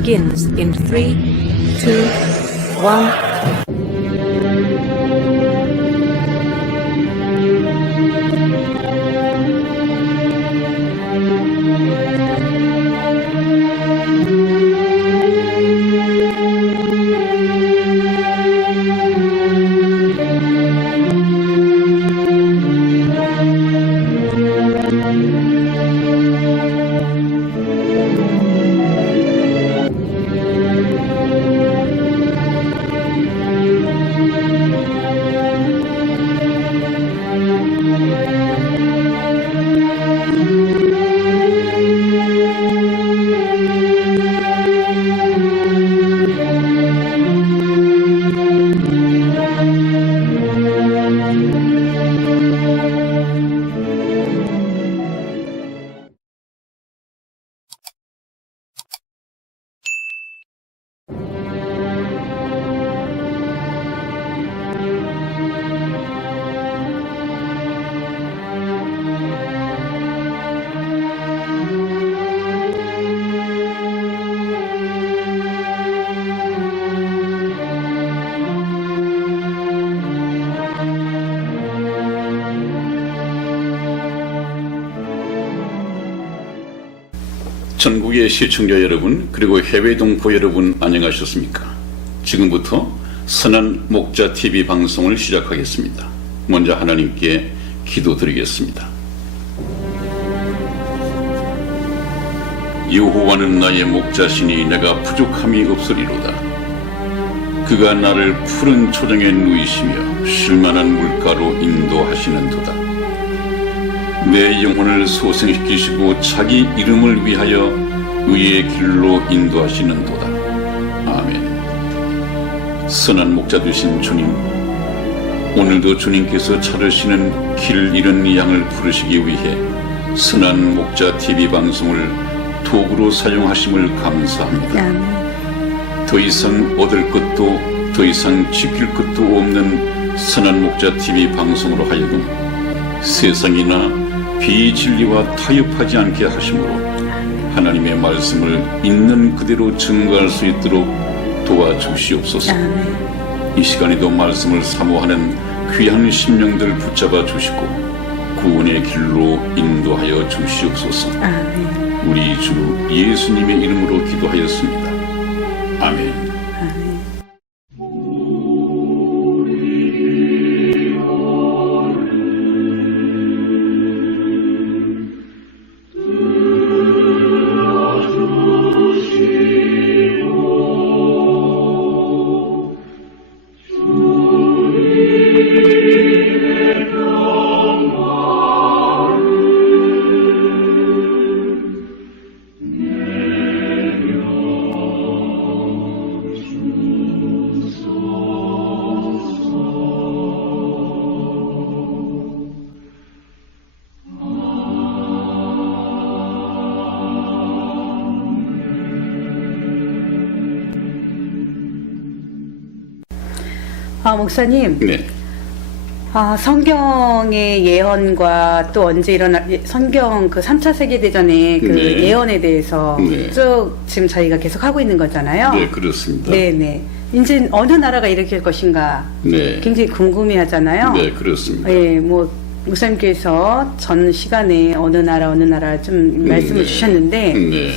begins in 3, 2, 1. 전국의 시청자 여러분, 그리고 해외 동포 여러분, 안녕하셨습니까? 지금부터 선한 목자 TV 방송을 시작하겠습니다. 먼저 하나님께 기도드리겠습니다. 여호와는 나의 목자시니 내가 부족함이 없으리로다. 그가 나를 푸른 초정에 누이시며 쉴만한 물가로 인도하시는도다. 내 영혼을 소생시키시고 자기 이름을 위하여 의의 길로 인도하시는도다. 아멘. 선한 목자 되신 주님, 오늘도 주님께서 차르시는 길 잃은 양을 부르시기 위해 선한 목자 TV 방송을 도구로 사용하심을 감사합니다. 아멘. 더 이상 얻을 것도 더 이상 지킬 것도 없는 선한 목자 TV 방송으로 하여금 세상이나 비진리와 타협하지 않게 하심으로 하나님의 말씀을 있는 그대로 증거할 수 있도록 도와주시옵소서. 이 시간에도 말씀을 사모하는 귀한 심령들 붙잡아 주시고 구원의 길로 인도하여 주시옵소서. 우리 주 예수님의 이름으로 기도하였습니다. 아멘. 목사님. 네. 성경의 예언과 또 언제 성경 그 3차 세계대전의 그 네. 예언에 대해서 네. 쭉 지금 저희가 계속 하고 있는 거잖아요. 네, 그렇습니다. 네네. 이제 어느 나라가 일으킬 것인가 네. 굉장히 궁금해 하잖아요. 네, 그렇습니다. 예, 목사님께서 전 시간에 어느 나라 좀 말씀을 네. 주셨는데 네.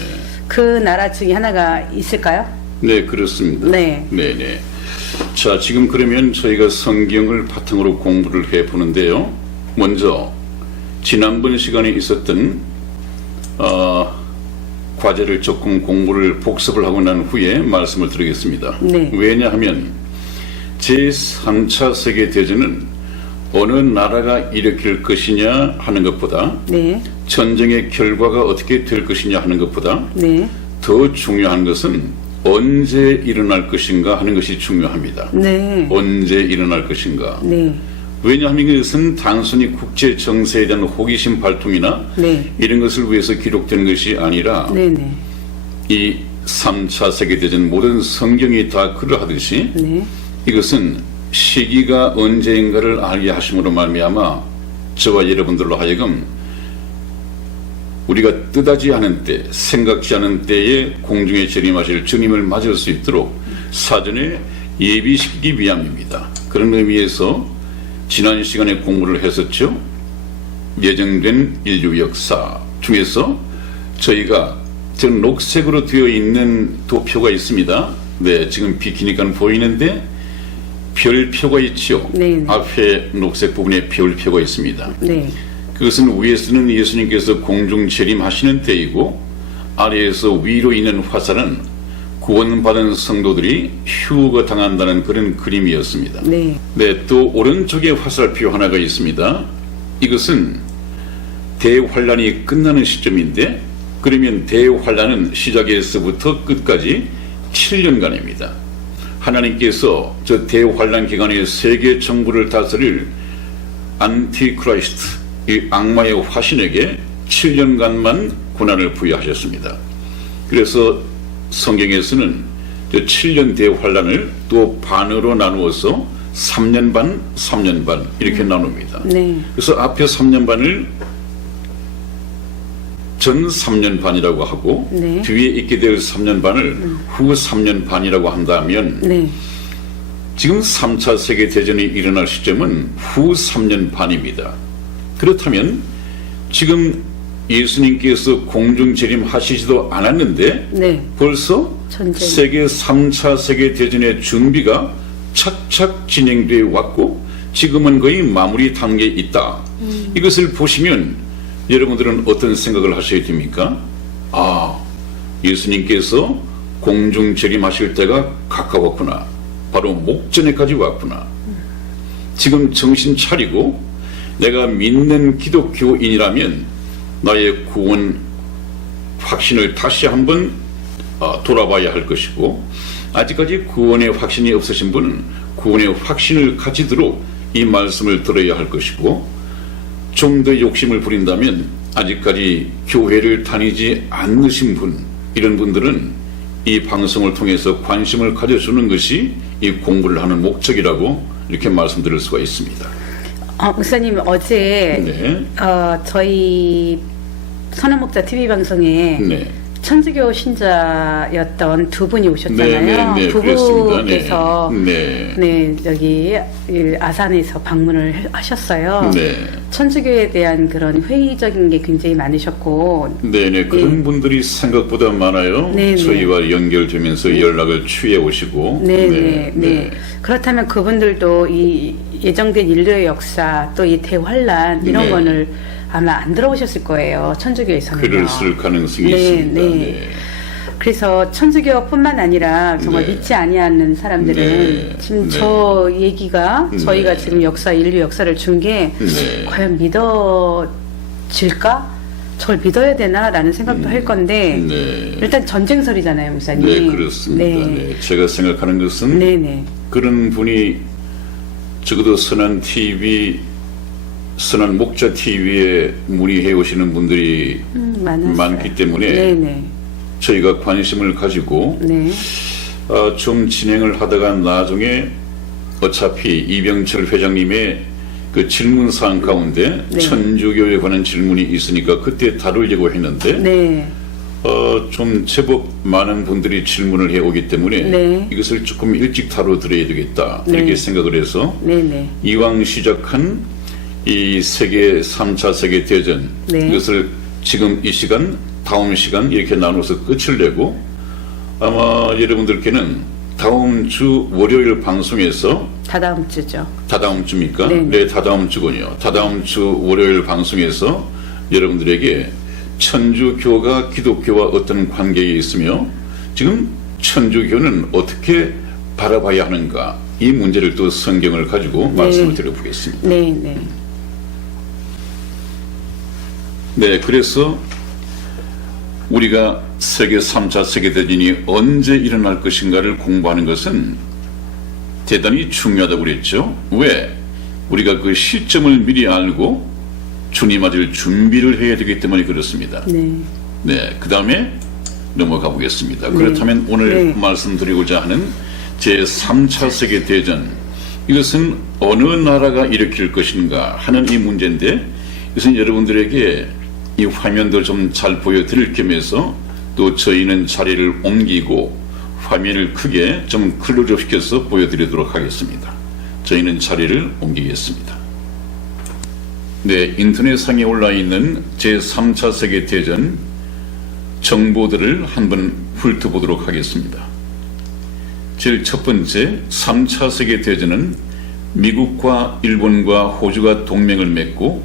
그 나라 중에 하나가 있을까요? 네, 그렇습니다. 네. 네네. 자, 지금 그러면 저희가 성경을 바탕으로 공부를 해보는데요. 먼저 지난번 시간에 있었던 과제를 조금 공부를 복습을 하고 난 후에 말씀을 드리겠습니다. 네. 왜냐하면 제3차 세계대전은 어느 나라가 일으킬 것이냐 하는 것보다 네. 전쟁의 결과가 어떻게 될 것이냐 하는 것보다 네. 더 중요한 것은 언제 일어날 것인가 하는 것이 중요합니다. 네. 언제 일어날 것인가. 네. 왜냐하면 이것은 단순히 국제 정세에 대한 호기심 발동이나 네. 이런 것을 위해서 기록된 것이 아니라 네네. 이 3차 세계대전 모든 성경이 다 그러하듯이 네. 이것은 시기가 언제인가를 알게 하심으로 말미암아 저와 여러분들로 하여금 우리가 뜻하지 않은 때, 생각지 않은 때에 공중에 재림하실 주님을 맞을 수 있도록 사전에 예비시키기 위함입니다. 그런 의미에서 지난 시간에 공부를 했었죠. 예정된 인류 역사 중에서 저희가 저 녹색으로 되어 있는 도표가 있습니다. 네, 지금 비키니까 보이는데 별표가 있죠. 네. 앞에 녹색 부분에 별표가 있습니다. 네. 그것은 위에서는 예수님께서 공중 재림하시는 때이고 아래에서 위로 있는 화살은 구원받은 성도들이 휴가 당한다는 그런 그림이었습니다. 네. 네, 또 오른쪽에 화살표 하나가 있습니다. 이것은 대환란이 끝나는 시점인데 그러면 대환란은 시작에서부터 끝까지 7년간입니다. 하나님께서 저 대환란 기간에 세계 정부를 다스릴 안티크라이스트, 이 악마의 화신에게 7년간만 고난을 부여하셨습니다. 그래서 성경에서는 저 7년 대환란을 또 반으로 나누어서 3년 반, 3년 반 이렇게 나눕니다. 네. 그래서 앞에 3년 반을 전 3년 반이라고 하고 네. 뒤에 있게 될 3년 반을 후 3년 반이라고 한다면 네. 지금 3차 세계대전이 일어날 시점은 후 3년 반입니다. 그렇다면 지금 예수님께서 공중 재림하시지도 않았는데 네. 벌써 전쟁. 세계 3차 세계대전의 준비가 착착 진행되어 왔고 지금은 거의 마무리 단계에 있다. 이것을 보시면 여러분들은 어떤 생각을 하셔야 됩니까? 아, 예수님께서 공중 재림하실 때가 가까웠구나. 바로 목전에까지 왔구나. 지금 정신 차리고 내가 믿는 기독교인이라면 나의 구원 확신을 다시 한번 돌아봐야 할 것이고 아직까지 구원의 확신이 없으신 분은 구원의 확신을 가지도록 이 말씀을 들어야 할 것이고 좀 더 욕심을 부린다면 아직까지 교회를 다니지 않으신 분 이런 분들은 이 방송을 통해서 관심을 가져주는 것이 이 공부를 하는 목적이라고 이렇게 말씀드릴 수가 있습니다. 목사님 어제 네. 저희 선언목자 TV 방송에 네. 천주교 신자였던 두 분이 오셨잖아요. 네, 부부께서 네. 네, 여기 아산에서 방문을 하셨어요. 네. 천주교에 대한 그런 회의적인 게 굉장히 많으셨고 네네 그런 분들이 생각보다 많아요. 네네. 저희와 연결되면서 연락을 취해 오시고. 네. 그렇다면 그분들도 이 예정된 인류의 역사 또 이 대환란 이런 네. 거를 아마 안 들어오셨을 거예요. 천주교에서는. 그랬을 가능성이 있습니다. 네. 그래서 천주교뿐만 아니라 정말 네. 믿지 아니하는 사람들은 네. 지금 네. 저 얘기가 네. 저희가 지금 인류 역사를 준 게 네. 과연 믿어질까? 저걸 믿어야 되나라는 생각도 할 건데 네. 일단 전쟁설이잖아요, 목사님. 네, 그렇습니다. 네. 제가 생각하는 것은 네네. 그런 분이 적어도 선한 TV, 선한 목자 TV에 문의해 오시는 분들이 많았어요. 많기 때문에 네네. 저희가 관심을 가지고 네. 좀 진행을 하다가 나중에 어차피 이병철 회장님의 그 질문 사항 가운데 네. 천주교에 관한 질문이 있으니까 그때 다루려고 했는데 네. 좀 제법 많은 분들이 질문을 해오기 때문에 네. 이것을 조금 일찍 다뤄드려야 되겠다 네. 이렇게 생각을 해서 네네. 이왕 시작한 이 세계 3차 세계대전 네. 이것을 지금 이 시간 다음 시간 이렇게 나눠서 끝을 내고 아마 여러분들께는 다음 주 월요일 방송에서 다다음 주죠. 다다음 주입니까? 네. 네, 다다음 주군요. 다다음 주 월요일 방송에서 여러분들에게 천주교가 기독교와 어떤 관계에 있으며 지금 천주교는 어떻게 바라봐야 하는가 이 문제를 또 성경을 가지고 말씀을 드려보겠습니다. 네네. 네, 그래서 우리가 세계 3차 세계대전이 언제 일어날 것인가를 공부하는 것은 대단히 중요하다고 그랬죠. 왜? 우리가 그 시점을 미리 알고 주님 맞을 준비를 해야 되기 때문에 그렇습니다. 네. 네, 그 다음에 넘어가 보겠습니다. 그렇다면 오늘 말씀드리고자 하는 제3차 세계대전 이것은 어느 나라가 일으킬 것인가 하는 이 문제인데 이것은 여러분들에게 이 화면도 좀 잘 보여드릴 겸해서 또 저희는 자리를 옮기고 화면을 크게 좀 클로즈업 시켜서 보여드리도록 하겠습니다. 저희는 자리를 옮기겠습니다. 네, 인터넷상에 올라있는 제3차 세계대전 정보들을 한번 훑어보도록 하겠습니다. 제일 첫 번째, 3차 세계대전은 미국과 일본과 호주가 동맹을 맺고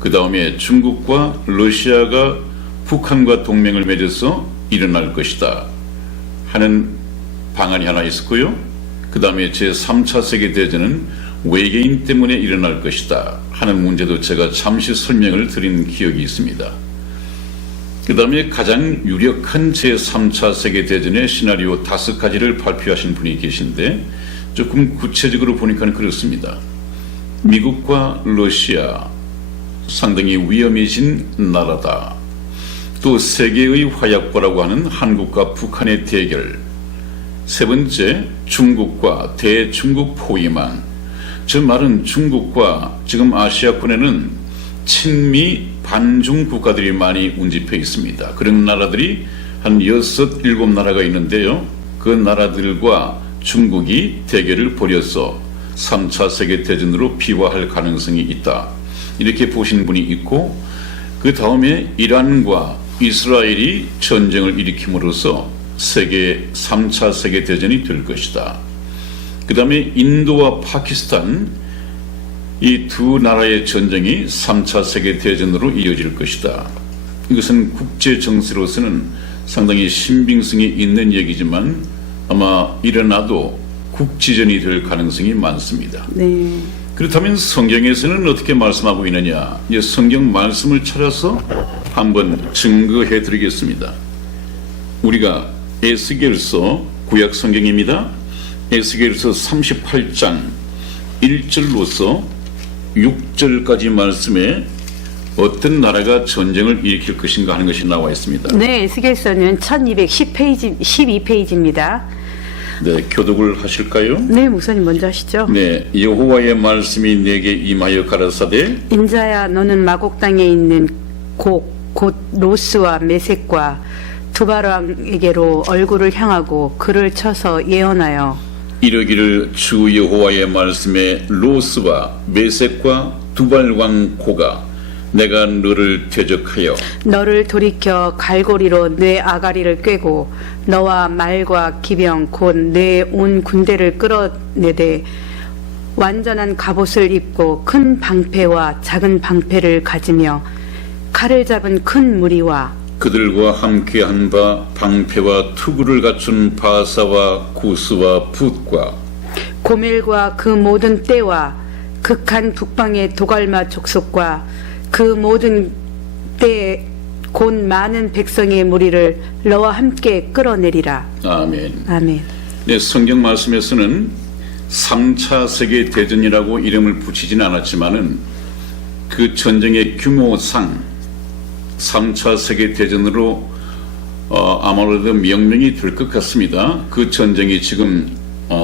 그 다음에 중국과 러시아가 북한과 동맹을 맺어서 일어날 것이다 하는 방안이 하나 있었고요. 그 다음에 제3차 세계대전은 외계인 때문에 일어날 것이다 하는 문제도 제가 잠시 설명을 드린 기억이 있습니다. 그 다음에 가장 유력한 제3차 세계대전의 시나리오 5가지를 발표하신 분이 계신데 조금 구체적으로 보니까 그렇습니다. 미국과 러시아 상당히 위험해진 나라다. 또 세계의 화약고라고 하는 한국과 북한의 대결. 세 번째, 중국과 대중국 포위망. 저 말은 중국과 지금 아시아권에는 친미 반중 국가들이 많이 운집해 있습니다. 그런 나라들이 한 6, 7나라가 있는데요. 그 나라들과 중국이 대결을 벌여서 3차 세계대전으로 비화할 가능성이 있다. 이렇게 보시는 분이 있고, 그 다음에 이란과 이스라엘이 전쟁을 일으킴으로써 3차 세계대전이 될 것이다. 그 다음에 인도와 파키스탄, 이 두 나라의 전쟁이 3차 세계대전으로 이어질 것이다. 이것은 국제정세로서는 상당히 신빙성이 있는 얘기지만 아마 일어나도 국지전이 될 가능성이 많습니다. 네. 그렇다면 성경에서는 어떻게 말씀하고 있느냐? 이 성경 말씀을 찾아서 한번 증거해 드리겠습니다. 우리가 에스겔서 구약 성경입니다. 에스겔서 38장 1절로서 6절까지 말씀에 어떤 나라가 전쟁을 일으킬 것인가 하는 것이 나와 있습니다. 네, 에스겔서는 1210페이지, 12페이지입니다. 네, 교독을 하실까요? 네, 목사님 먼저 하시죠. 네, 여호와의 말씀이 내게 임하여 가라사대 인자야, 너는 마곡 땅에 있는 곧 로스와 메섹과 두발왕에게로 얼굴을 향하고 그를 쳐서 예언하여 이르기를 주 여호와의 말씀에 로스와 메섹과 두발왕 고가 내가 너를 대적하여 너를 돌이켜 갈고리로 내 아가리를 꿰고 너와 말과 기병 곧 내 온 군대를 끌어내되 완전한 갑옷을 입고 큰 방패와 작은 방패를 가지며 칼을 잡은 큰 무리와 그들과 함께한 바 방패와 투구를 갖춘 바사와 구스와 붓과 고멜과 그 모든 떼와 극한 북방의 도갈마 족속과 그 모든 때 곧 많은 백성의 무리를 너와 함께 끌어내리라. 아멘. 아멘. 네, 성경 말씀에서는 3차 세계 대전이라고 이름을 붙이진 않았지만은 그 전쟁의 규모상 3차 세계 대전으로 아무래도 명명이 될 것 같습니다. 그 전쟁이 지금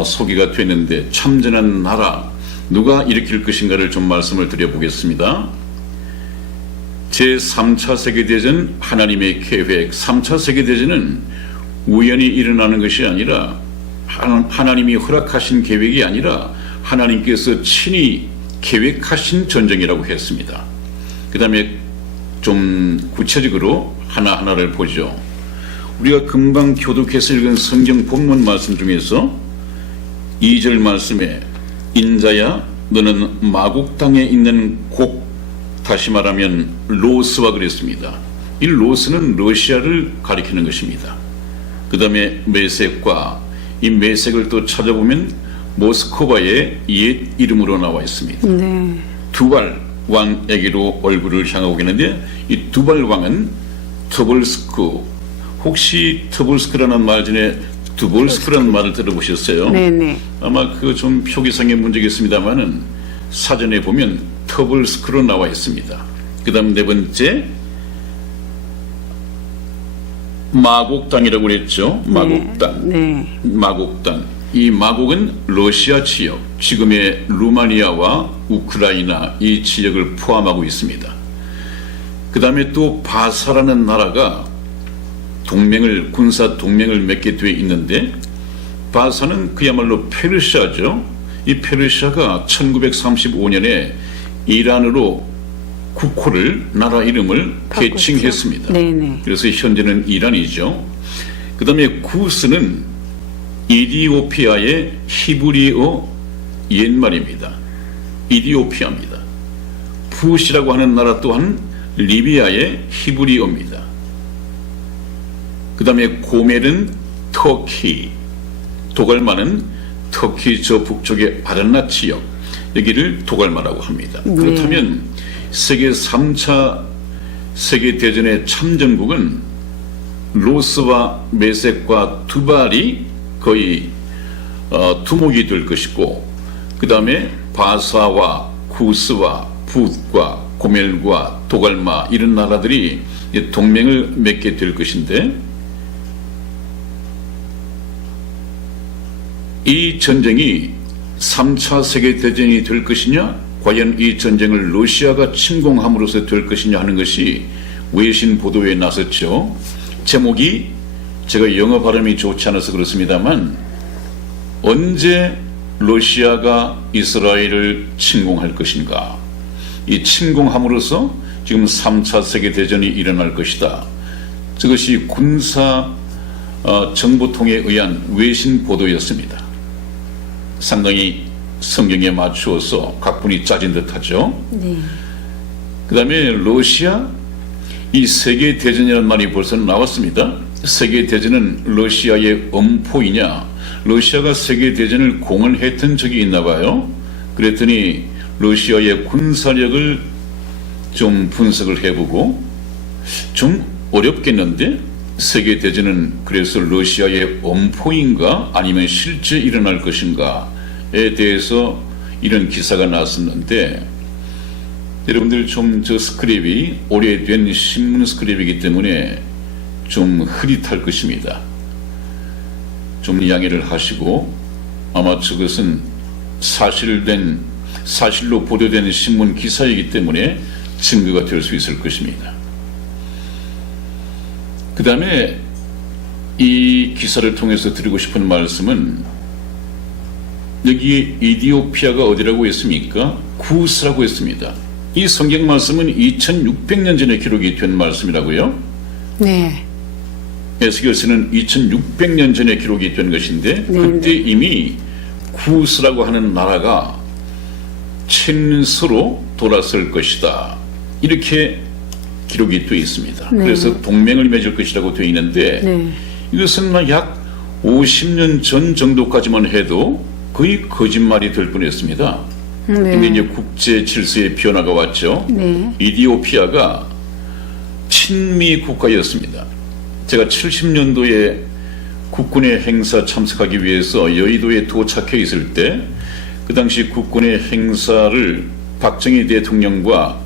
소개가 되는데 참전한 나라 누가 일으킬 것인가를 좀 말씀을 드려보겠습니다. 제3차 세계대전 하나님의 계획. 3차 세계대전은 우연히 일어나는 것이 아니라 하나님이 허락하신 계획이 아니라 하나님께서 친히 계획하신 전쟁이라고 했습니다. 그 다음에 좀 구체적으로 하나하나를 보죠. 우리가 금방 교독해서 읽은 성경 본문 말씀 중에서 2절 말씀에 인자야 너는 마국 땅에 있는 곡, 다시 말하면 로스와 그랬습니다. 이 로스는 러시아를 가리키는 것입니다. 그 다음에 메섹과 이 메섹을 또 찾아보면 모스크바의 옛 이름으로 나와 있습니다. 네. 두발 왕에게로 얼굴을 향하고 있는데 이 두발 왕은 터볼스크, 혹시 터볼스크라는 말 전에 두볼스크라는 말을 들어보셨어요? 네네. 아마 그 좀 표기상의 문제겠습니다만은 사전에 보면 터볼스크로 나와 있습니다. 그 다음 네 번째 마곡 땅이라고 그랬죠. 마곡 땅. 네. 마곡 땅. 이 마곡은 러시아 지역, 지금의 루마니아와 우크라이나 이 지역을 포함하고 있습니다. 그 다음에 또 바사라는 나라가 군사 동맹을 맺게 되어 있는데, 바사는 그야말로 페르시아죠. 이 페르시아가 1935년에 이란으로 국호를, 나라 이름을 바꿨죠. 개칭했습니다. 네네. 그래서 현재는 이란이죠. 그 다음에 구스는 이디오피아의 히브리어 옛말입니다. 이디오피아입니다. 푸시라고 하는 나라 또한 리비아의 히브리어입니다. 그 다음에 고멜은 터키, 도갈마는 터키 저 북쪽의 바란나 지역, 여기를 도갈마라고 합니다. 네. 그렇다면 세계 3차 세계대전의 참전국은 로스와 메섹과 두발이 거의 두목이 될 것이고, 그 다음에 바사와 구스와 붓과 고멜과 도갈마 이런 나라들이 동맹을 맺게 될 것인데, 이 전쟁이 3차 세계대전이 될 것이냐, 과연 이 전쟁을 러시아가 침공함으로써 될 것이냐 하는 것이 외신 보도에 나섰죠. 제목이, 제가 영어 발음이 좋지 않아서 그렇습니다만, 언제 러시아가 이스라엘을 침공할 것인가, 이 침공함으로써 지금 3차 세계대전이 일어날 것이다. 저것이 군사 정보통에 의한 외신 보도였습니다. 상당히 성경에 맞추어서 각본이 짜진 듯하죠. 네. 그 다음에 러시아, 이 세계대전이라는 말이 벌써 나왔습니다. 세계대전은 러시아의 엄포이냐, 러시아가 세계대전을 공언했던 적이 있나 봐요. 그랬더니 러시아의 군사력을 좀 분석을 해보고, 좀 어렵겠는데, 세계대전은 그래서 러시아의 엄포인가 아니면 실제 일어날 것인가에 대해서 이런 기사가 나왔었는데, 여러분들 좀 저 스크립이 오래된 신문 스크립이기 때문에 좀 흐릿할 것입니다. 좀 양해를 하시고, 아마 저것은 사실로 보도된 신문 기사이기 때문에 증거가 될 수 있을 것입니다. 그 다음에 이 기사를 통해서 드리고 싶은 말씀은, 여기 이디오피아가 어디라고 했습니까? 구스라고 했습니다. 이 성경 말씀은 2600년 전에 기록이 된 말씀이라고요. 네. 에스겔서는 2600년 전에 기록이 된 것인데, 그때 이미 구스라고 하는 나라가 친서로 돌아설 것이다, 이렇게 기록이 되어 있습니다. 네. 그래서 동맹을 맺을 것이라고 되어 있는데, 네. 이것은 약 50년 전 정도까지만 해도 거의 거짓말이 될 뻔했습니다. 근데 이제 국제 질서의 변화가 왔죠. 네. 이디오피아가 친미 국가였습니다. 제가 70년도에 국군의 행사 참석하기 위해서 여의도에 도착해 있을 때, 그 당시 국군의 행사를 박정희 대통령과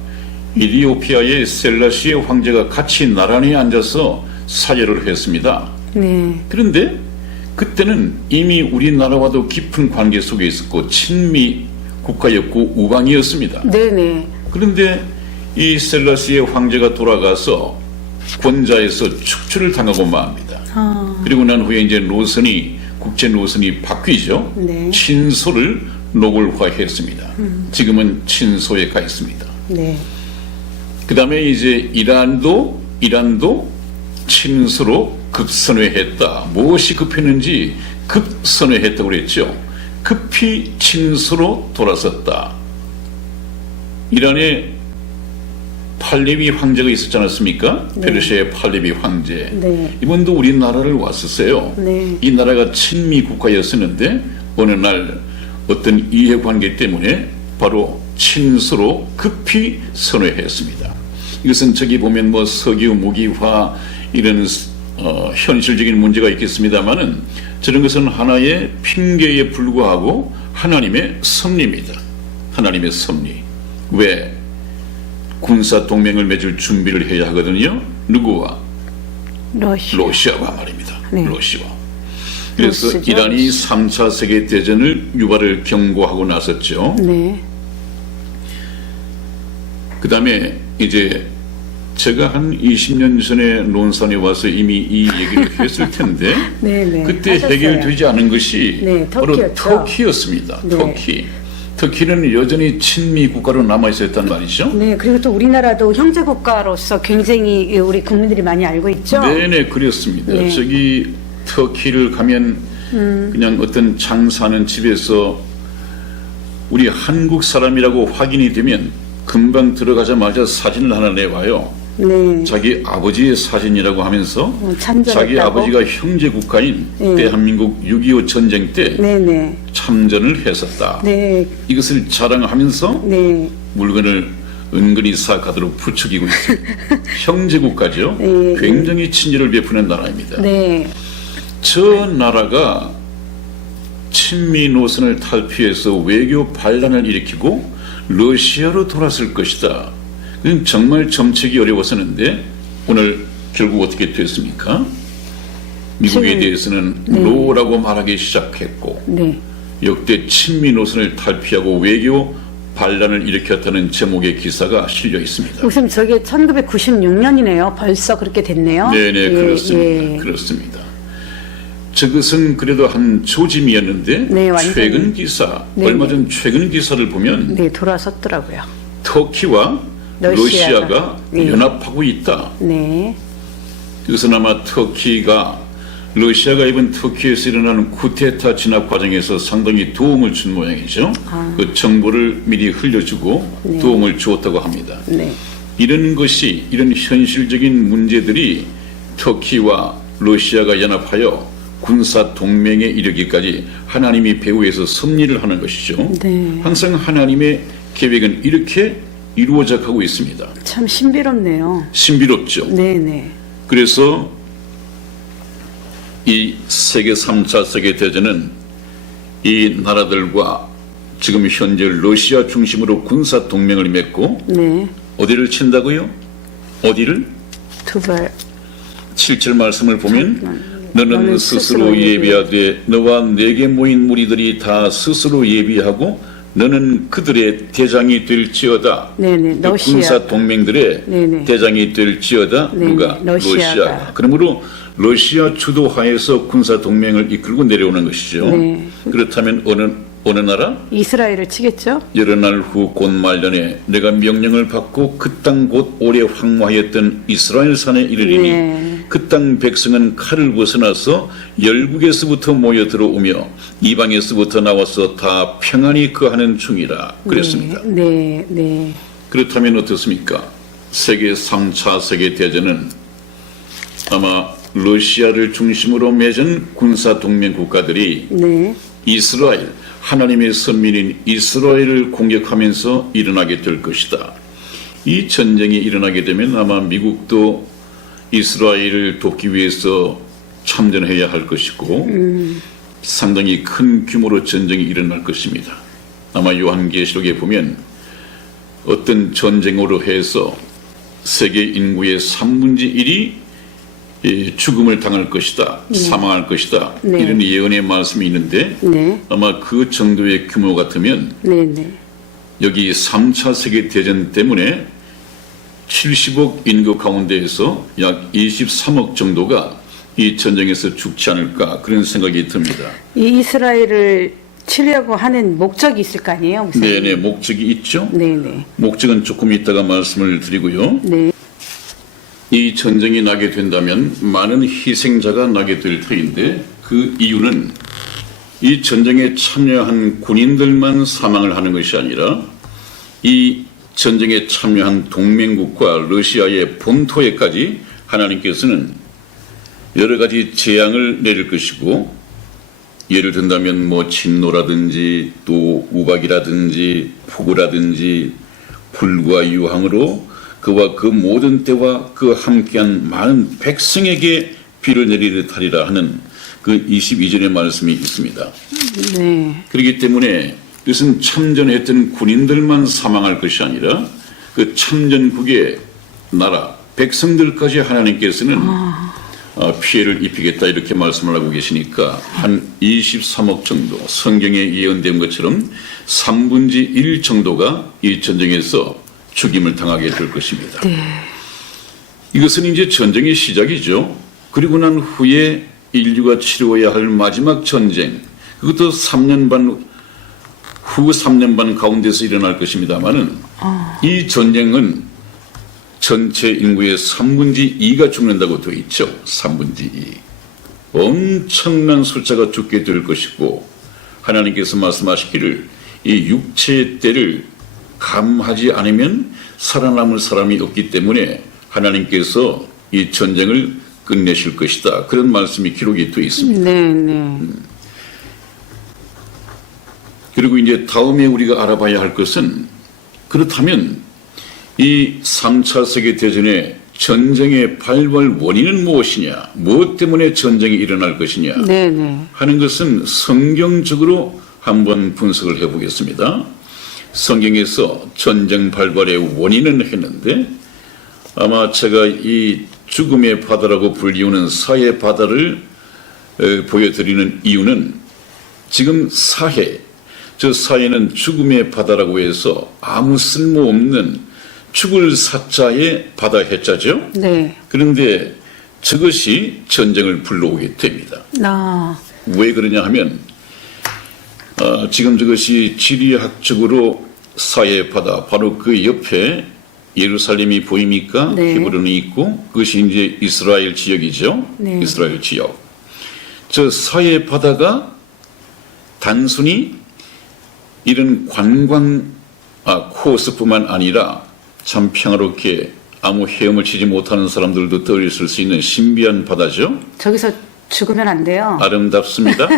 이디오피아의 셀라시의 황제가 같이 나란히 앉아서 사열을 했습니다. 네. 그런데 그때는 이미 우리나라와도 깊은 관계 속에 있었고 친미 국가였고 우방이었습니다. 네네. 그런데 이 셀라시의 황제가 돌아가서 권자에서 축출을 당하고 맙니다. 그리고 난 후에 이제 국제 노선이 바뀌죠. 네. 친소를 노골화했습니다. 지금은 친소에 가 있습니다. 네. 그 다음에 이제 이란도 친소로 급선회했다. 무엇이 급했는지 급선회했다고 그랬죠. 급히 친소로 돌아섰다. 이란에 팔레비 황제가 있었지 않았습니까? 네. 페르시아의 팔레비 황제. 네. 이분도 우리나라를 왔었어요. 네. 이 나라가 친미 국가였었는데 어느 날 어떤 이해관계 때문에 바로 친서로 급히 선회했습니다. 이것은 저기 보면 뭐 석유, 무기화 이런 현실적인 문제가 있겠습니다만은, 저런 것은 하나의 핑계에 불과하고 하나님의 섭리입니다. 하나님의 섭리. 왜? 군사 동맹을 맺을 준비를 해야 하거든요. 누구와? 러시아와 말입니다. 네. 러시아와. 그래서 러시죠. 이란이 3차 세계대전을 유발을 경고하고 나섰죠. 네. 그 다음에 이제 제가 한 20년 전에 논산에 와서 이미 이 얘기를 했을 텐데 네네. 그때 하셨어요. 해결되지 않은 것이 네, 바로 터키였죠. 터키였습니다. 네. 터키. 터키는 여전히 친미 국가로 남아 있었단 말이죠. 네, 그리고 또 우리나라도 형제 국가로서 굉장히 우리 국민들이 많이 알고 있죠. 네네 그렇습니다. 네. 저기 터키를 가면 그냥 어떤 장사하는 집에서 우리 한국 사람이라고 확인이 되면 금방 들어가자마자 사진을 하나 내와요. 네. 자기 아버지의 사진이라고 하면서 참전했다고? 자기 아버지가 형제 국가인 네. 대한민국 6.25 전쟁 때 네네. 참전을 했었다. 네. 이것을 자랑하면서 네. 물건을 은근히 사카드로 부추기고 있습니다. 형제 국가죠. 네. 굉장히 친절을 베푸는 나라입니다. 네. 저 나라가 친미 노선을 탈피해서 외교 반란을 일으키고 러시아로 돌아설 것이다. 그건 정말 점치기 어려웠었는데 오늘 결국 어떻게 됐습니까? 미국에 지금, 대해서는 네. 노라고 말하기 시작했고 네. 역대 친미 노선을 탈피하고 외교 반란을 일으켰다는 제목의 기사가 실려 있습니다. 무슨 저게 1996년이네요. 벌써 그렇게 됐네요. 네네 예, 그렇습니다. 예. 그렇습니다. 저것은 그래도 한 조짐이었는데 네, 완전히. 최근 기사 네, 얼마 네. 전 최근 기사를 보면 네, 돌아섰더라고요. 터키와 러시아가 네. 연합하고 있다. 네. 그것은 아마 터키가 러시아가 이번 터키에서 일어나는 쿠데타 진압 과정에서 상당히 도움을 준 모양이죠. 그 정보를 미리 흘려주고 네. 도움을 주었다고 합니다. 네. 이런 것이 이런 현실적인 문제들이 터키와 러시아가 연합하여 군사 동맹에 이르기까지 하나님이 배후에서 섭리를 하는 것이죠. 네. 항상 하나님의 계획은 이렇게 이루어져 가고 있습니다. 참 신비롭네요. 신비롭죠. 네네. 그래서 이 세계 3차 세계대전은 이 나라들과 지금 현재 러시아 중심으로 군사 동맹을 맺고 네. 어디를 친다고요? 어디를? 두발. 7절 말씀을 보면 너는 너는 스스로 스스로 예비하되 너와 내게 모인 무리들이 다 스스로 예비하고 너는 그들의 대장이 될지어다. 네네. 그 러시아. 군사 동맹들의 네네. 대장이 될지어다. 네네. 누가? 러시아가. 그러므로 러시아 주도하에서 군사 동맹을 이끌고 내려오는 것이죠. 네. 그렇다면 어느 나라? 이스라엘을 치겠죠? 여러 날 후 곧 말년에 내가 명령을 받고 그 땅 곧 오래 황무하였던 이스라엘 산에 이르리니 네. 그 땅 백성은 칼을 벗어나서 열국에서부터 모여 들어오며 이방에서부터 나와서 다 평안히 거하는 중이라 그랬습니다. 네. 네. 그렇다면 어떻습니까? 세계 3차 세계대전은 아마 러시아를 중심으로 맺은 군사 동맹 국가들이 네. 이스라엘, 하나님의 선민인 이스라엘을 공격하면서 일어나게 될 것이다. 이 전쟁이 일어나게 되면 아마 미국도 이스라엘을 돕기 위해서 참전해야 할 것이고 상당히 큰 규모로 전쟁이 일어날 것입니다. 아마 요한계시록에 보면 어떤 전쟁으로 해서 세계 인구의 3분의 1이 죽음을 당할 것이다. 사망할 것이다. 네. 이런 예언의 말씀이 있는데 네. 아마 그 정도의 규모 같으면 네네. 여기 3차 세계대전 때문에 70억 인구 가운데에서 약 23억 정도가 이 전쟁에서 죽지 않을까 그런 생각이 듭니다. 이 이스라엘을 치려고 하는 목적이 있을 거 아니에요? 목사님? 네네, 목적이 있죠. 네네. 목적은 조금 이따가 말씀을 드리고요. 네. 이 전쟁이 나게 된다면 많은 희생자가 나게 될 터인데 그 이유는 이 전쟁에 참여한 군인들만 사망을 하는 것이 아니라 이 전쟁에 참여한 동맹국과 러시아의 본토에까지 하나님께서는 여러 가지 재앙을 내릴 것이고 예를 든다면 뭐 진노라든지 또 우박이라든지 폭우라든지 불과 유황으로 그와 그 모든 때와 그 함께한 많은 백성에게 비를 내리듯 하리라 하는 그 22절의 말씀이 있습니다. 네. 그렇기 때문에 이것은 참전했던 군인들만 사망할 것이 아니라 그 참전국의 나라 백성들까지 하나님께서는 피해를 입히겠다 이렇게 말씀을 하고 계시니까 한 23억 정도 성경에 예언된 것처럼 3분의 1 정도가 이 전쟁에서 죽임을 당하게 될 것입니다. 네. 이것은 이제 전쟁의 시작이죠. 그리고 난 후에 인류가 치루어야 할 마지막 전쟁, 그것도 3년 반 후 3년 반 가운데서 일어날 것입니다만은 이 전쟁은 전체 인구의 3분의 2가 죽는다고 되어 있죠. 3분의 2. 엄청난 숫자가 죽게 될 것이고 하나님께서 말씀하시기를 이 육체의 때를 감하지 않으면 살아남을 사람이 없기 때문에 하나님께서 이 전쟁을 끝내실 것이다. 그런 말씀이 기록이 되어 있습니다. 네, 네. 그리고 이제 다음에 우리가 알아봐야 할 것은 그렇다면 이 3차 세계대전의 전쟁의 발발 원인은 무엇이냐, 무엇 때문에 전쟁이 일어날 것이냐 네, 네. 하는 것은 성경적으로 한번 분석을 해보겠습니다. 성경에서 전쟁 발발의 원인은 했는데 아마 제가 이 죽음의 바다라고 불리우는 사해 바다를 보여드리는 이유는 지금 사해, 저 사해는 죽음의 바다라고 해서 아무 쓸모없는 죽을 사자의 바다 해자죠. 네. 그런데 저것이 전쟁을 불러오게 됩니다. 왜 그러냐 하면 지금 저것이 지리학적으로 사해 바다, 바로 그 옆에 예루살렘이 보입니까? 네. 헤브론이 있고 그것이 이제 이스라엘 지역이죠. 네. 이스라엘 지역. 저 사해 바다가 단순히 이런 관광 코스뿐만 아니라 참 평화롭게 아무 헤엄을 치지 못하는 사람들도 떠있을 수 있는 신비한 바다죠. 저기서 죽으면 안 돼요. 아름답습니다.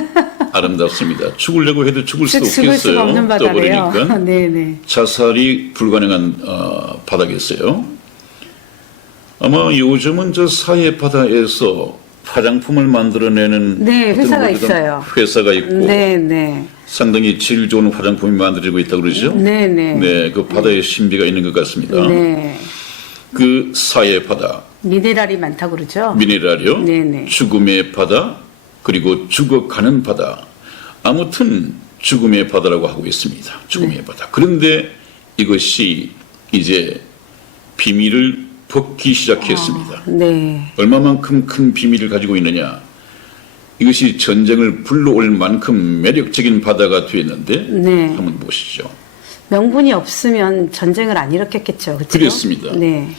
아름답습니다. 죽으려고 해도 죽을 수 죽을 수가 없겠어요. 없는 바다래요. 떠버리니까 네네. 자살이 불가능한 바다겠어요. 아마 요즘은 저 사해 바다에서 화장품을 만들어내는 네, 어떤 회사가 모르던 있어요. 회사가 있고 네네. 상당히 질 좋은 화장품이 만들어지고 있다고 그러죠. 네네. 네, 그 바다에 신비가 있는 것 같습니다. 네. 그 사해 바다, 미네랄이 많다고 그러죠. 미네랄이요. 네네. 죽음의 바다, 그리고 죽어가는 바다. 아무튼 죽음의 바다라고 하고 있습니다. 죽음의 네. 바다. 그런데 이것이 이제 비밀을 벗기 시작했습니다. 네. 얼마만큼 큰 비밀을 가지고 있느냐. 이것이 전쟁을 불러올 만큼 매력적인 바다가 되었는데 네. 한번 보시죠. 명분이 없으면 전쟁을 안 일으켰겠죠. 그렇죠? 그렇습니다. 네.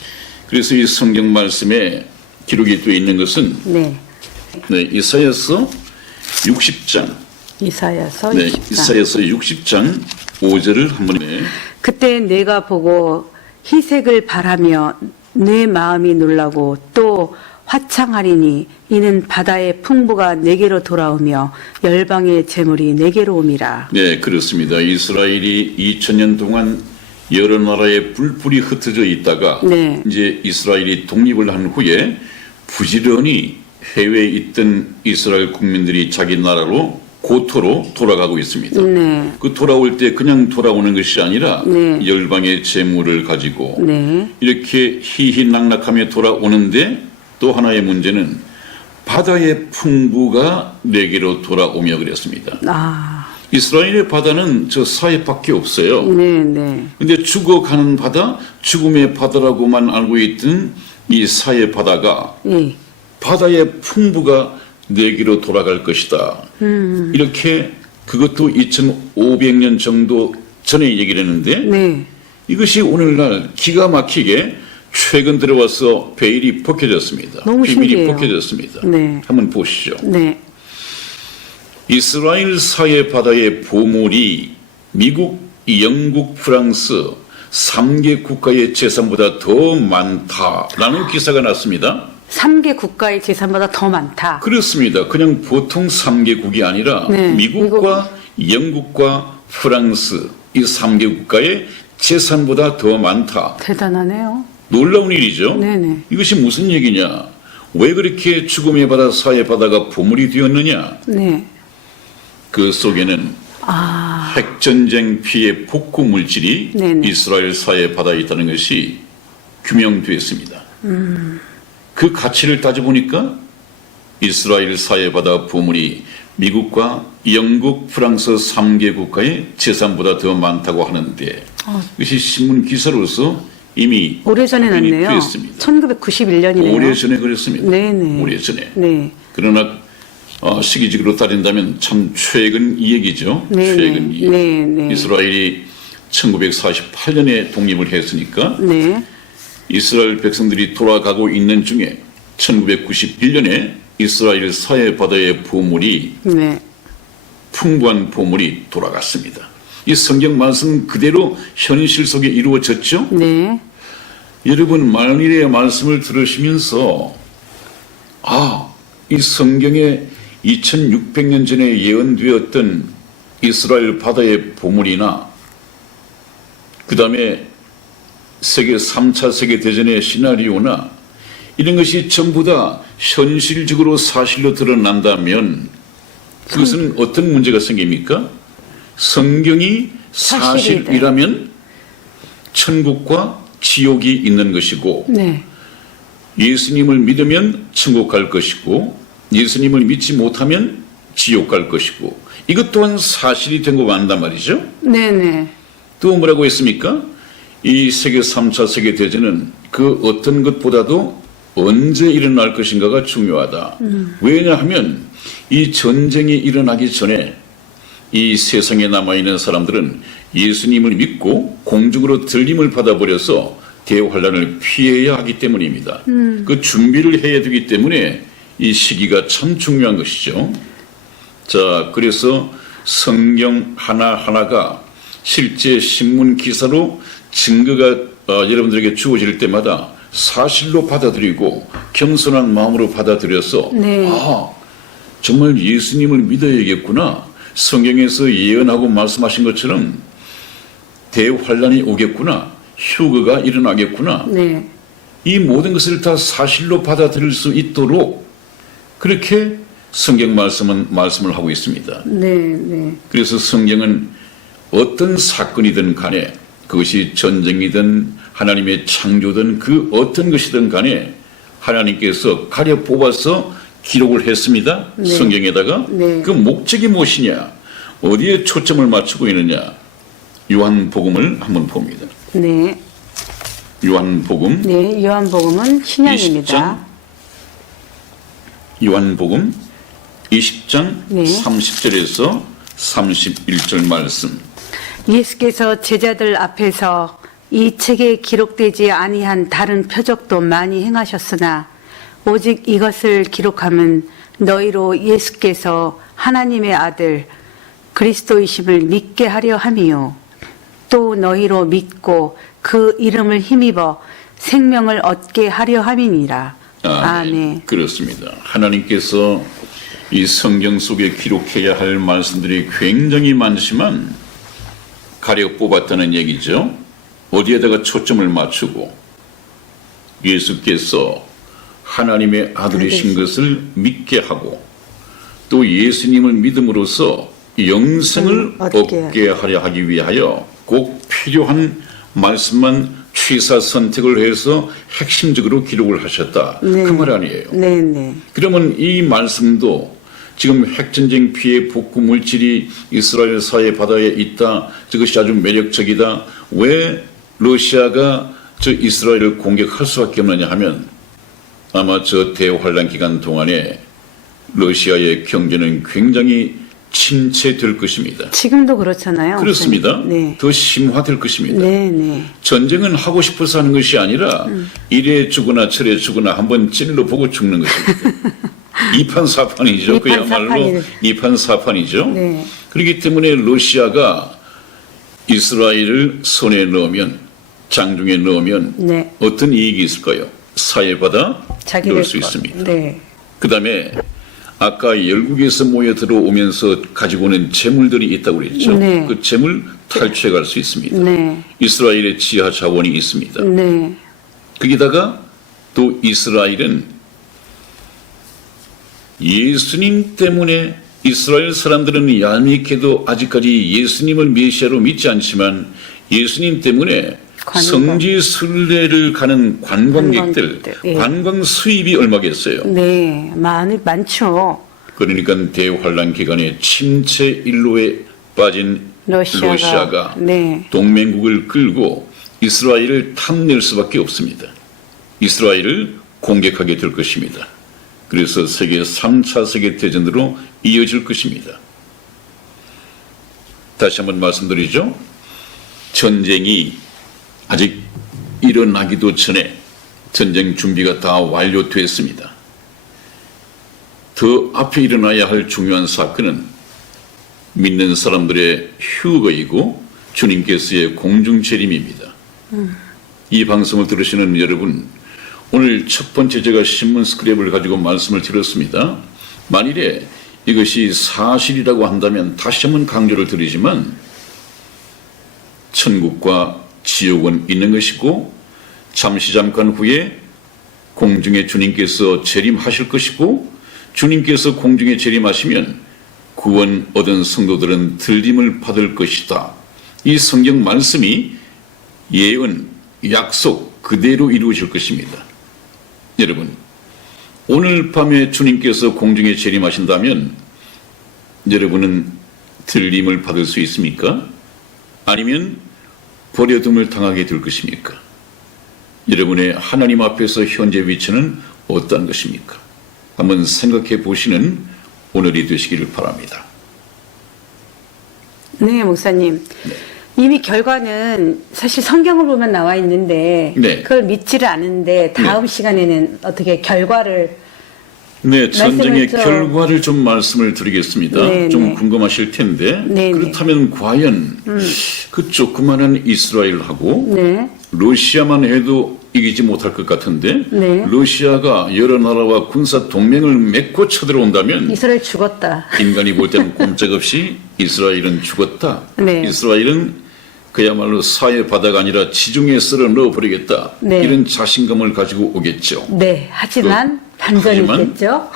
그래서 이 성경 말씀에 기록이 되어 있는 것은 네. 네, 이사야서 60장. 이사야서 네, 60장. 이사야서 60장 5절을 한번 그때 내가 보고 희색을 바라며 내 마음이 놀라고 또 화창하리니 이는 바다의 풍부가 내게로 돌아오며 열방의 재물이 내게로 옴이라. 네, 그렇습니다. 이스라엘이 2000년 동안 여러 나라에 뿔뿔이 흩어져 있다가 네. 이제 이스라엘이 독립을 한 후에 부지런히 해외에 있던 이스라엘 국민들이 자기 나라로 고토로 돌아가고 있습니다. 네. 그 돌아올 때 그냥 돌아오는 것이 아니라 네. 열방의 재물을 가지고 네. 이렇게 희희낙낙하며 돌아오는데 또 하나의 문제는 바다의 풍부가 내게로 돌아오며 그랬습니다. 이스라엘의 바다는 저 사해밖에 없어요. 네. 근데 죽어가는 바다, 죽음의 바다라고만 알고 있던 이 사해 바다가 예. 바다의 풍부가 내게로 돌아갈 것이다. 이렇게 그것도 2500년 정도 전에 얘기를 했는데 네. 이것이 오늘날 기가 막히게 최근 들어와서 베일이 벗겨졌습니다. 너무 비밀이 신기해요. 벗겨졌습니다. 네. 한번 보시죠. 네. 이스라엘 사해 바다의 보물이 미국, 영국, 프랑스 3개 국가의 재산보다 더 많다라는 기사가 났습니다. 3개 국가의 재산보다 더 많다. 그렇습니다. 그냥 보통 3개국이 아니라 네, 미국과 영국과 프랑스 이 3개 국가의 재산보다 더 많다. 대단하네요. 놀라운 일이죠. 네네. 이것이 무슨 얘기냐. 왜 그렇게 죽음의 바다, 사해 바다가 보물이 되었느냐. 네. 그 속에는 핵전쟁 피해 복구 물질이 네네. 이스라엘 사해 바다에 있다는 것이 규명되었습니다. 그 가치를 따져보니까 이스라엘 사해 바다 보물이 미국과 영국, 프랑스 3개 국가의 재산보다 더 많다고 하는데 이것이 신문 기사로서 이미 오래전에 확인이 났네요. 됐습니다. 1991년이네요. 오래전에 그랬습니다. 네네. 오래전에. 네. 그러나 시기적으로 따진다면 참 최근 이 얘기죠. 네네. 최근 이 얘기. 네네. 이스라엘이 1948년에 독립을 했으니까 네. 이스라엘 백성들이 돌아가고 있는 중에 1991년에 이스라엘 사해 바다의 보물이 네. 풍부한 보물이 돌아갔습니다. 이 성경 말씀 그대로 현실 속에 이루어졌죠. 네. 여러분 만일의 말씀을 들으시면서 이 성경에 2600년 전에 예언되었던 이스라엘 바다의 보물이나 그 다음에 세계 3차 세계대전의 시나리오나 이런 것이 전부 다 현실적으로 사실로 드러난다면 그것은 어떤 문제가 생깁니까? 성경이 사실이라면 천국과 지옥이 있는 것이고 네. 예수님을 믿으면 천국 갈 것이고 예수님을 믿지 못하면 지옥 갈 것이고 이것 또한 사실이 된 거 맞단 말이죠. 네네. 또 뭐라고 했습니까? 이 세계 3차 세계대전은 그 어떤 것보다도 언제 일어날 것인가가 중요하다. 왜냐하면 이 전쟁이 일어나기 전에 이 세상에 남아있는 사람들은 예수님을 믿고 공중으로 들림을 받아버려서 대환란을 피해야 하기 때문입니다. 그 준비를 해야 되기 때문에 이 시기가 참 중요한 것이죠. 자, 그래서 성경 하나하나가 실제 신문 기사로 증거가 여러분들에게 주어질 때마다 사실로 받아들이고 겸손한 마음으로 받아들여서 네. 정말 예수님을 믿어야겠구나. 성경에서 예언하고 말씀하신 것처럼 대환란이 오겠구나. 휴거가 일어나겠구나. 네. 이 모든 것을 다 사실로 받아들일 수 있도록 그렇게 성경 말씀을 하고 있습니다. 네. 네. 그래서 성경은 어떤 사건이든 간에 그것이 전쟁이든 하나님의 창조든 그 어떤 것이든 간에 하나님께서 가려 뽑아서 기록을 했습니다. 네. 성경에다가 네. 그 목적이 무엇이냐 어디에 초점을 맞추고 있느냐 요한복음을 한번 봅니다. 네. 요한복음 네. 요한복음은 신약입니다. 20장 요한복음 20장 네. 30절에서 31절 말씀. 예수께서 제자들 앞에서 이 책에 기록되지 아니한 다른 표적도 많이 행하셨으나 오직 이것을 기록함은 너희로 예수께서 하나님의 아들 그리스도이심을 믿게 하려 함이요 또 너희로 믿고 그 이름을 힘입어 생명을 얻게 하려 함이니라. 아멘. 그렇습니다. 하나님께서 이 성경 속에 기록해야 할 말씀들이 굉장히 많지만 가려 뽑았다는 얘기죠. 어디에다가 초점을 맞추고 예수께서 하나님의 아들이신 것을 믿게 하고 또 예수님을 믿음으로써 영생을 얻게 하려 하기 위하여 꼭 필요한 말씀만 취사 선택을 해서 핵심적으로 기록을 하셨다. 네. 그 말 아니에요. 네네. 그러면 이 말씀도 지금 핵전쟁 피해 복구 물질이 이스라엘 사해 바다에 있다. 저것이 아주 매력적이다. 왜 러시아가 저 이스라엘을 공격할 수밖에 없느냐 하면 아마 저 대환란 기간 동안에 러시아의 경제는 굉장히 침체될 것입니다. 지금도 그렇잖아요. 그렇습니다. 네. 더 심화될 것입니다. 네네. 전쟁은 하고 싶어서 하는 것이 아니라 이래 죽거나 저래 죽거나 한번 찔러 보고 죽는 것입니다. 이판사판이죠. 그야말로 이판사판이죠. 네. 그렇기 때문에 러시아가 이스라엘을 손에 넣으면 장중에 넣으면 네. 어떤 이익이 있을까요? 사해바다 자기들 넣을 수 것. 있습니다. 네. 그 다음에 아까 열국에서 모여 들어오면서 가지고 오는 재물들이 있다고 그랬죠. 네. 그 재물 탈취해 갈 수 있습니다. 네. 이스라엘의 지하 자원이 있습니다. 네. 거기다가 또 이스라엘은 예수님 때문에 이스라엘 사람들은 얄밉게도 아직까지 예수님을 메시아로 믿지 않지만 예수님 때문에 성지 순례를 가는 관광객들, 예. 관광 수입이 얼마겠어요. 네. 많죠. 그러니까 대환란 기간에 침체 일로에 빠진 러시아가 네. 동맹국을 끌고 이스라엘을 탐낼 수밖에 없습니다. 이스라엘을 공격하게 될 것입니다. 그래서 세계 3차 세계대전으로 이어질 것입니다. 다시 한번 말씀드리죠. 전쟁이 아직 일어나기도 전에 전쟁 준비가 다 완료됐습니다. 더 앞에 일어나야 할 중요한 사건은 믿는 사람들의 휴거이고 주님께서의 공중재림입니다. 이 방송을 들으시는 여러분, 오늘 첫 번째 제가 신문 스크랩을 가지고 말씀을 드렸습니다. 만일에 이것이 사실이라고 한다면 다시 한번 강조를 드리지만 천국과 지옥은 있는 것이고 잠깐 후에 공중에 주님께서 재림하실 것이고 주님께서 공중에 재림하시면 구원 얻은 성도들은 들림을 받을 것이다. 이 성경 말씀이 예언, 약속 그대로 이루어질 것입니다. 여러분, 오늘 밤에 주님께서 공중에 재림하신다면 여러분은 들림을 받을 수 있습니까? 아니면 버려둠을 당하게 될 것입니까? 여러분의 하나님 앞에서 현재 위치는 어떠한 것입니까? 한번 생각해 보시는 오늘이 되시기를 바랍니다. 네, 목사님. 이미 결과는 사실 성경을 보면 나와 있는데 네. 그걸 믿지를 않는데 다음 시간에는 어떻게 결과를 네, 전쟁의 말씀을 좀- 결과를 좀 말씀을 드리겠습니다. 네, 좀 네. 궁금하실 텐데 네, 그렇다면 과연 그 조그마한 이스라엘하고 네. 러시아만 해도 이기지 못할 것 같은데 네. 러시아가 여러 나라와 군사 동맹을 맺고 쳐들어온다면 이스라엘 죽었다. 인간이 볼 때는 꼼짝없이 이스라엘은 죽었다. 네. 이스라엘은 그야말로 사회 바다가 아니라 지중해에 쓸어 넣어버리겠다. 네. 이런 자신감을 가지고 오겠죠. 네, 하지만 반전이 하지만 있겠죠.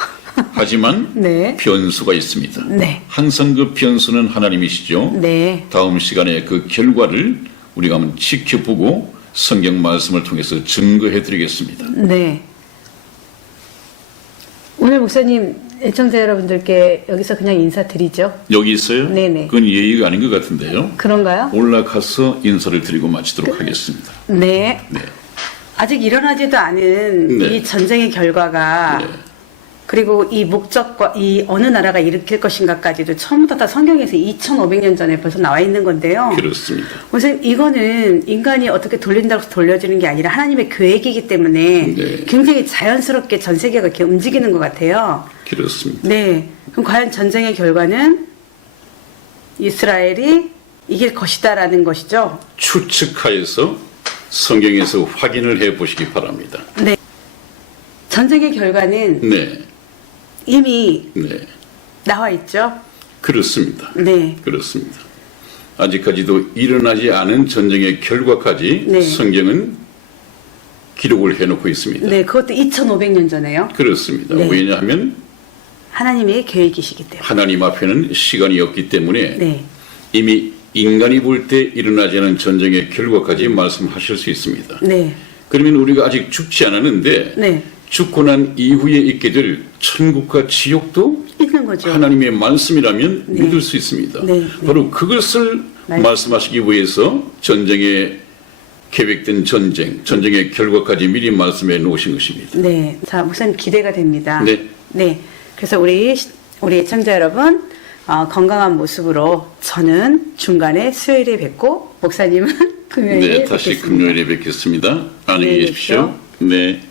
하지만 네. 변수가 있습니다. 네. 항상 그 변수는 하나님이시죠. 네. 다음 시간에 그 결과를 우리가 한번 지켜보고 성경 말씀을 통해서 증거해 드리겠습니다. 네. 오늘 목사님 애청자 여러분들께 여기서 그냥 인사드리죠. 여기 있어요? 네네. 그건 예의가 아닌 것 같은데요. 그런가요? 올라가서 인사를 드리고 마치도록 하겠습니다. 네. 네. 아직 일어나지도 않은 네. 이 전쟁의 결과가 네. 그리고 이 목적과 이 어느 나라가 일으킬 것인가까지도 처음부터 다 성경에서 2500년 전에 벌써 나와 있는 건데요. 그렇습니다. 선생님, 이거는 인간이 어떻게 돌린다고 해서 돌려지는 게 아니라 하나님의 계획이기 때문에 네. 굉장히 자연스럽게 전 세계가 이렇게 움직이는 것 같아요. 그렇습니다. 네. 그럼 과연 전쟁의 결과는 이스라엘이 이길 것이다라는 것이죠. 추측하여서 성경에서 확인을 해 보시기 바랍니다. 네. 전쟁의 결과는 네. 이미 네. 나와 있죠. 그렇습니다. 네. 그렇습니다. 아직까지도 일어나지 않은 전쟁의 결과까지 네. 성경은 기록을 해놓고 있습니다. 네. 그것도 2500년 전에요. 그렇습니다. 네. 왜냐하면 하나님의 계획이시기 때문에. 하나님 앞에는 시간이 없기 때문에 네. 이미 인간이 볼 때 일어나지 않은 전쟁의 결과까지 말씀하실 수 있습니다. 네. 그러면 우리가 아직 죽지 않았는데 네. 죽고 난 이후에 있게 될 천국과 지옥도 있는 거죠. 하나님의 말씀이라면 네. 믿을 수 있습니다. 네, 네. 바로 그것을 말씀하시기 위해서 전쟁에 계획된 전쟁의 결과까지 미리 말씀해 놓으신 것입니다. 네. 자, 목사님 기대가 됩니다. 네. 네. 그래서 우리 애청자 여러분, 건강한 모습으로 저는 중간에 수요일에 뵙고 목사님은 금요일에 네, 다시 뵙겠습니다. 금요일에 뵙겠습니다. 안녕히 안녕히 계십시오. 계십시오. 네.